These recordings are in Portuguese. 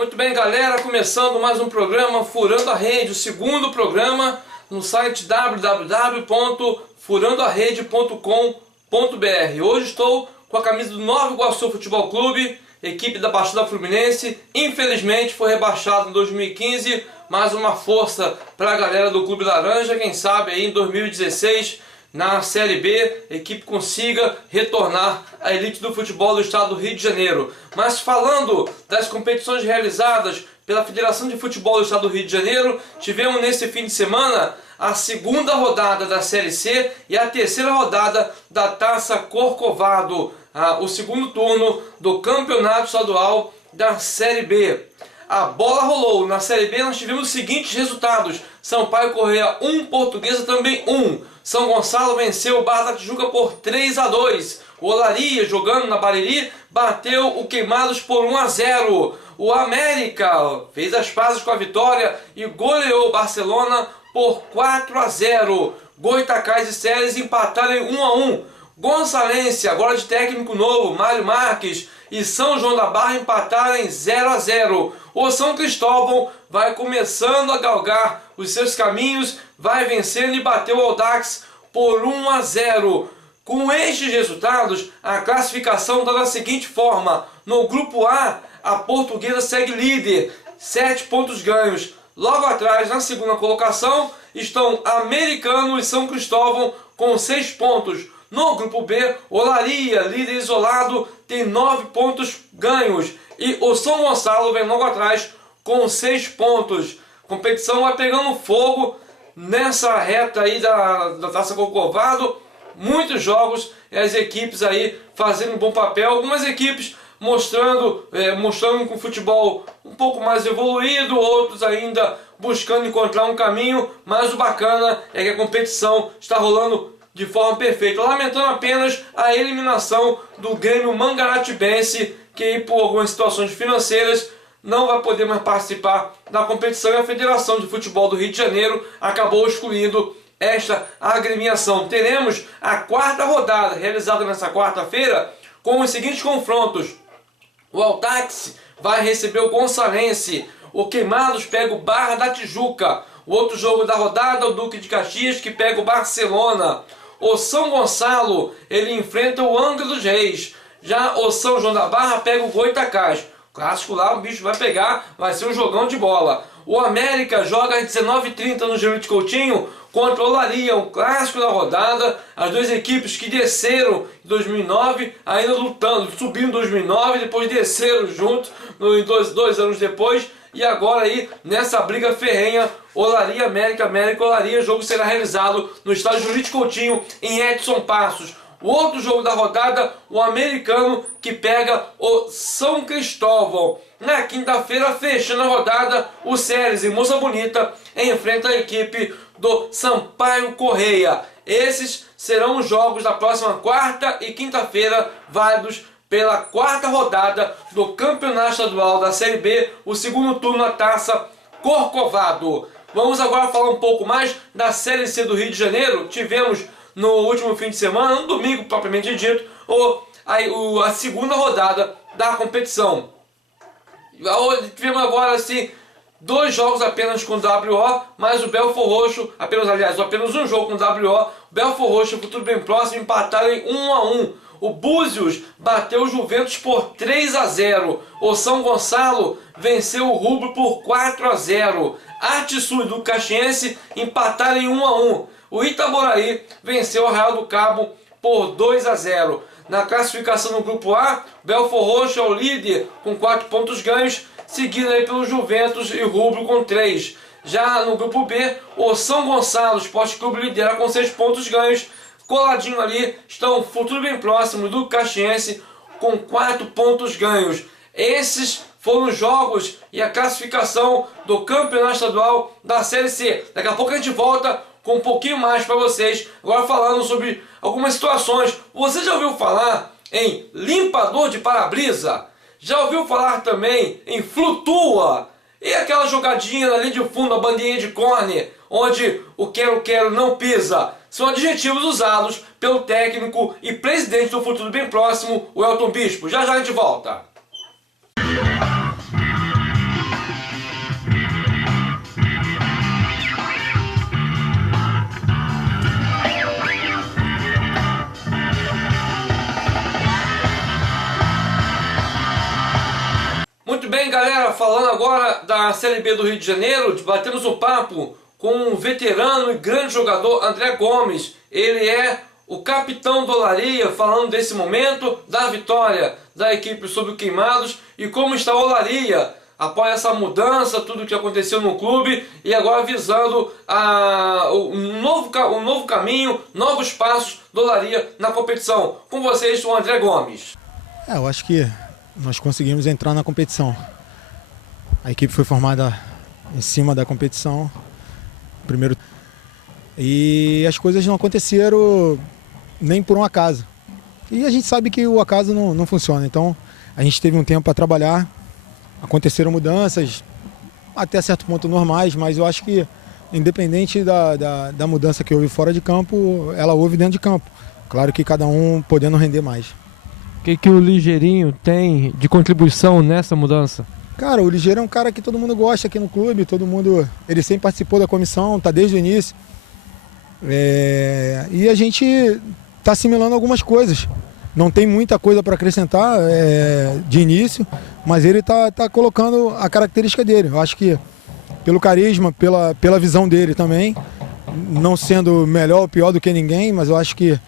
Muito bem, galera, começando mais um programa Furando a Rede, o segundo programa no site www.furandoarede.com.br. Hoje estou com a camisa do Nova Iguaçu Futebol Clube, equipe da Baixada Fluminense. Infelizmente foi rebaixado em 2015, mais uma força para a galera do Clube Laranja. Quem sabe aí em 2016, na Série B, a equipe consiga retornar à elite do futebol do estado do Rio de Janeiro. Mas falando das competições realizadas pela Federação de Futebol do estado do Rio de Janeiro, tivemos nesse fim de semana a segunda rodada da Série C e a terceira rodada da Taça Corcovado, o segundo turno do Campeonato Estadual da Série B. A bola rolou. Na Série B nós tivemos os seguintes resultados: Sampaio Corrêa 1, Portuguesa também 1. São Gonçalo venceu o Barra da Tijuca por 3-2. O Olaria, jogando na Bariri, bateu o Queimados por 1-0. O América fez as pazes com a vitória e goleou o Barcelona por 4-0. Goitacás e Séries empataram em 1-1. Gonçalense, agora de técnico novo, Mário Marques, e São João da Barra empataram em 0-0. O São Cristóvão vai começando a galgar os seus caminhos, vai vencendo e bateu o Audax por 1-0. Com estes resultados, a classificação está da seguinte forma: no grupo A, a Portuguesa segue líder, 7 pontos ganhos. Logo atrás, na segunda colocação, estão Americano e São Cristóvão com 6 pontos. No grupo B, Olaria, líder isolado, tem 9 pontos ganhos. E o São Gonçalo vem logo atrás com 6 pontos. A competição vai pegando fogo nessa reta aí da Taça Corcovado. Muitos jogos e as equipes aí fazendo um bom papel. Algumas equipes mostrando com futebol um pouco mais evoluído, outros ainda buscando encontrar um caminho. Mas o bacana é que a competição está rolando de forma perfeita, lamentando apenas a eliminação do Grêmio Mangaratibense, que por algumas situações financeiras não vai poder mais participar da competição, e a Federação de Futebol do Rio de Janeiro acabou excluindo esta agremiação. Teremos a quarta rodada realizada nessa quarta-feira com os seguintes confrontos: o Audax vai receber o Gonçalense, o Queimados pega o Barra da Tijuca, o outro jogo da rodada, o Duque de Caxias, que pega o Barcelona. O São Gonçalo, ele enfrenta o Angra dos Reis. Já o São João da Barra pega o Goitacás. Clássico lá, o bicho vai pegar, vai ser um jogão de bola. O América joga às 19h30 no Geraldo Coutinho contra o Olaria, um clássico da rodada. As duas equipes que desceram em 2009, ainda lutando, subiram em 2009, depois desceram juntos, dois anos depois. E agora aí, nessa briga ferrenha, Olaria, América, Olaria, o jogo será realizado no estádio Geraldo Coutinho, em Edson Passos. O outro jogo da rodada, o Americano, que pega o São Cristóvão. Na quinta-feira, fechando a rodada, o Séries, em Moça Bonita, enfrenta a equipe do Sampaio Corrêa. Esses serão os jogos da próxima quarta e quinta-feira, válidos pela quarta rodada do Campeonato Estadual da Série B, o segundo turno da Taça Corcovado. Vamos agora falar um pouco mais da Série C do Rio de Janeiro. Tivemos no último fim de semana, no domingo propriamente dito, a segunda rodada da competição. Tivemos agora assim 2 jogos apenas com o WO, mas o Belfort Roxo, apenas um jogo com o WO. O Belfort Roxo e o Futuro Bem Próximo empataram em 1-1. O Búzios bateu o Juventus por 3-0. O São Gonçalo venceu o Rubro por 4-0. Arte Sul e do Caxiense empataram em 1-1. O Itaboraí venceu o Arraial do Cabo por 2-0. Na classificação no grupo A, Belfort Roxo é o líder com 4 pontos ganhos, seguido aí pelo Juventus e Rubro com 3. Já no grupo B, o São Gonçalo Esporte Clube lidera com 6 pontos ganhos. Coladinho ali estão o Futuro Bem Próximo do Caxiense com 4 pontos ganhos. Esses foram os jogos e a classificação do Campeonato Estadual da Série C. Daqui a pouco a gente volta com um pouquinho mais para vocês, agora falando sobre algumas situações. Você já ouviu falar em limpador de para-brisa? Já ouviu falar também em flutua? E aquela jogadinha ali de fundo, a bandinha de corner, onde o quero não pisa? São adjetivos usados pelo técnico e presidente do Futuro Bem Próximo, o Elton Bispo. Já já a gente volta. Muito bem, galera, falando agora da Série B do Rio de Janeiro, batemos um papo com um veterano e grande jogador, André Gomes. Ele é o capitão do Olaria, falando desse momento, da vitória da equipe sobre o Queimados e como está o Olaria após essa mudança, tudo que aconteceu no clube e agora visando um novo caminho, novos passos do Olaria na competição. Com vocês, o André Gomes. Eu acho que nós conseguimos entrar na competição. A equipe foi formada em cima da competição, primeiro, e as coisas não aconteceram nem por um acaso. E a gente sabe que o acaso não funciona, então a gente teve um tempo para trabalhar, aconteceram mudanças, até certo ponto normais, mas eu acho que independente da mudança que houve fora de campo, ela houve dentro de campo. Claro que cada um podendo render mais. O que o Ligeirinho tem de contribuição nessa mudança? Cara, o Ligeiro é um cara que todo mundo gosta aqui no clube, ele sempre participou da comissão, tá desde o início. E a gente está assimilando algumas coisas. Não tem muita coisa para acrescentar de início, mas ele tá colocando a característica dele. Eu acho que pelo carisma, pela visão dele também, não sendo melhor ou pior do que ninguém, mas eu acho que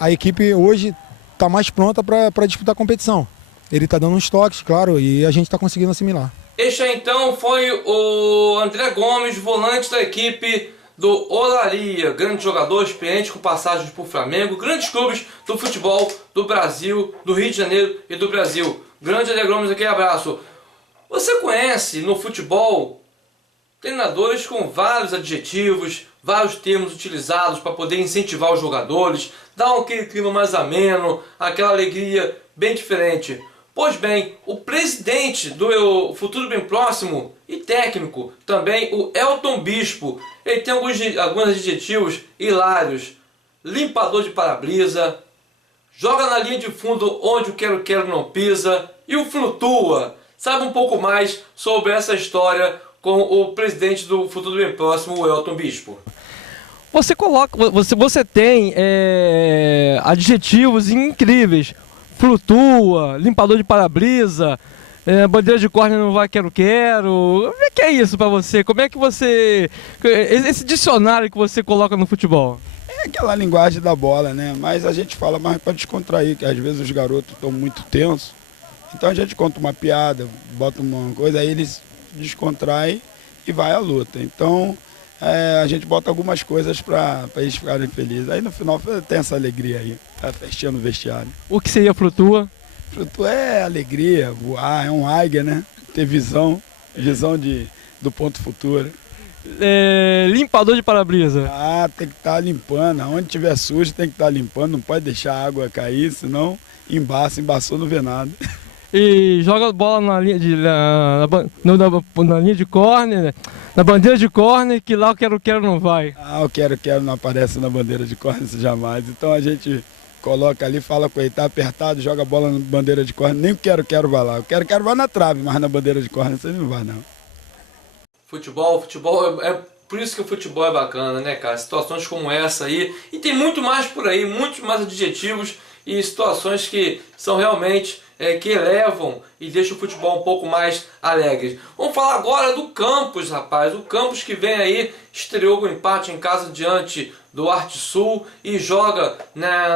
a equipe hoje está mais pronta para disputar a competição. Ele está dando uns toques, claro, e a gente está conseguindo assimilar. Este então foi o André Gomes, volante da equipe do Olaria, grande jogador, experiente com passagens por Flamengo, grandes clubes do futebol do Brasil, do Rio de Janeiro e do Brasil. Grande André Gomes, aquele abraço. Você conhece no futebol treinadores com vários adjetivos, vários termos utilizados para poder incentivar os jogadores, dar aquele clima mais ameno, aquela alegria bem diferente. Pois bem, o presidente do Futuro Bem Próximo e técnico, também o Elton Bispo, ele tem alguns adjetivos hilários. Limpador de para-brisa, joga na linha de fundo onde o quero-quero não pisa e o flutua. Sabe um pouco mais sobre essa história com o presidente do Futuro Bem Próximo, o Elton Bispo. Você tem adjetivos incríveis. Flutua, limpador de para-brisa, bandeira de córnea não vai quero-quero. Como é que é isso pra você? Como é que você... esse dicionário que você coloca no futebol? É aquela linguagem da bola, né? Mas a gente fala mais para descontrair, que às vezes os garotos estão muito tensos. Então a gente conta uma piada, bota uma coisa, aí eles descontraem e vai à luta. Então a gente bota algumas coisas para eles ficarem felizes. Aí no final tem essa alegria aí, tá fechando o vestiário. O que seria flutua? Flutua é alegria, voar, é um águia, né? Ter visão do ponto futuro. Limpador de para-brisa. Tem que estar limpando. Onde tiver sujo tem que estar limpando, não pode deixar a água cair, senão embaçou não vê nada. E joga a bola na linha de córner, na bandeira de córner, que lá o quero-quero não vai. O quero-quero não aparece na bandeira de córner jamais. Então a gente coloca ali, fala com ele, tá apertado, joga a bola na bandeira de córner, nem o quero-quero vai lá. O quero-quero vai na trave, mas na bandeira de córner você não vai não. Futebol Por isso que o futebol é bacana, né, cara? Situações como essa aí, e tem muito mais por aí, muitos mais adjetivos e situações que são realmente que elevam e deixam o futebol um pouco mais alegre. Vamos falar agora do Campos, rapaz. O Campos que vem aí, estreou com empate em casa diante do Arte Sul e joga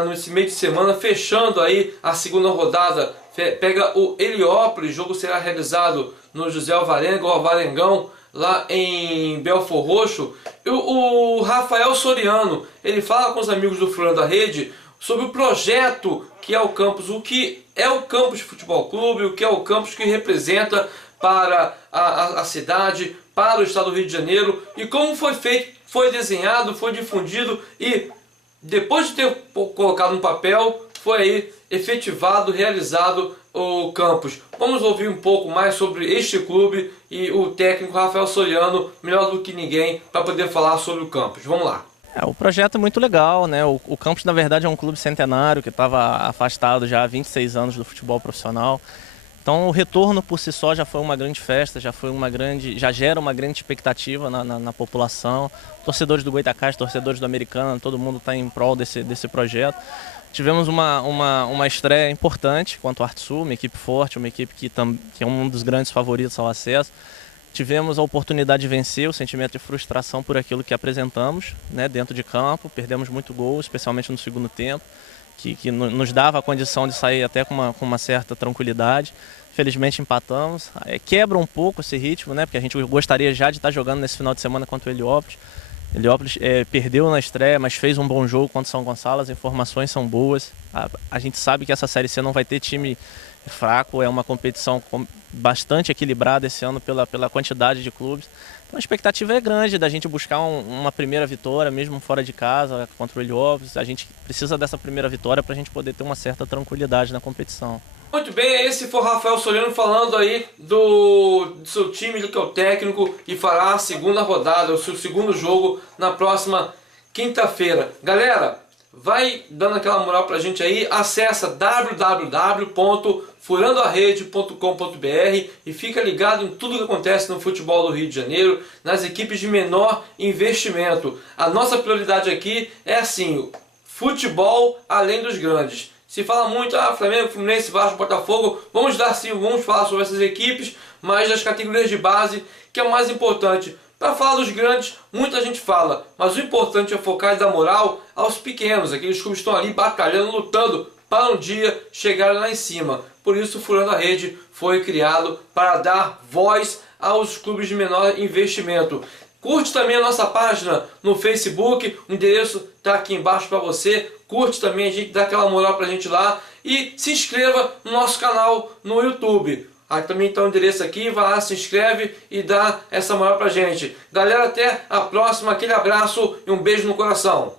nesse meio de semana, fechando aí a segunda rodada. Pega o Heliópolis, o jogo será realizado no José Alvarenga, ou Alvarengão, lá em Belfor Roxo. O Rafael Soriano, ele fala com os amigos do Furando a Rede sobre o projeto que é o Campos, o que é o Campos Futebol Clube, o que é o Campos que representa para a cidade, para o estado do Rio de Janeiro, e como foi feito, foi desenhado, foi difundido e depois de ter colocado no papel, foi aí efetivado, realizado o Campos. Vamos ouvir um pouco mais sobre este clube e o técnico Rafael Soriano, melhor do que ninguém, para poder falar sobre o Campos. Vamos lá. O projeto é muito legal, né? O Campos, na verdade, é um clube centenário que estava afastado já há 26 anos do futebol profissional. Então o retorno por si só já foi uma grande festa, já gera uma grande expectativa na população. Torcedores do Goitacás, torcedores do Americano, todo mundo está em prol desse projeto. Tivemos uma estreia importante contra o Artsul, uma equipe forte, uma equipe que é um dos grandes favoritos ao acesso. Tivemos a oportunidade de vencer, o sentimento de frustração por aquilo que apresentamos, né, dentro de campo. Perdemos muito gol, especialmente no segundo tempo, que nos dava a condição de sair até com uma certa tranquilidade. Felizmente empatamos. Quebra um pouco esse ritmo, né, porque a gente gostaria já de estar jogando nesse final de semana contra o Heliópolis. Heliópolis perdeu na estreia, mas fez um bom jogo contra o São Gonçalo, as informações são boas. A gente sabe que essa Série C não vai ter time fraco, é uma competição bastante equilibrada esse ano pela quantidade de clubes. Então a expectativa é grande da gente buscar uma primeira vitória, mesmo fora de casa, contra o Heliópolis. A gente precisa dessa primeira vitória para a gente poder ter uma certa tranquilidade na competição. Muito bem, esse foi o Rafael Soriano falando aí do seu time, que é o técnico, e fará a segunda rodada, o seu segundo jogo na próxima quinta-feira. Galera, vai dando aquela moral pra gente aí, acessa www.furandoarede.com.br e fica ligado em tudo que acontece no futebol do Rio de Janeiro, nas equipes de menor investimento. A nossa prioridade aqui é assim, futebol além dos grandes. Se fala muito, Flamengo, Fluminense, Vasco, Botafogo, vamos falar sobre essas equipes, mas das categorias de base, que é o mais importante. Para falar dos grandes, muita gente fala, mas o importante é focar e dar moral aos pequenos, aqueles clubes que estão ali batalhando, lutando para um dia chegar lá em cima. Por isso o Furando a Rede foi criado para dar voz aos clubes de menor investimento. Curte também a nossa página no Facebook, o endereço está aqui embaixo para você. Curte também, a gente dá aquela moral para a gente lá. E se inscreva no nosso canal no YouTube. Aqui também está o endereço aqui, vai lá, se inscreve e dá essa moral para a gente. Galera, até a próxima, aquele abraço e um beijo no coração.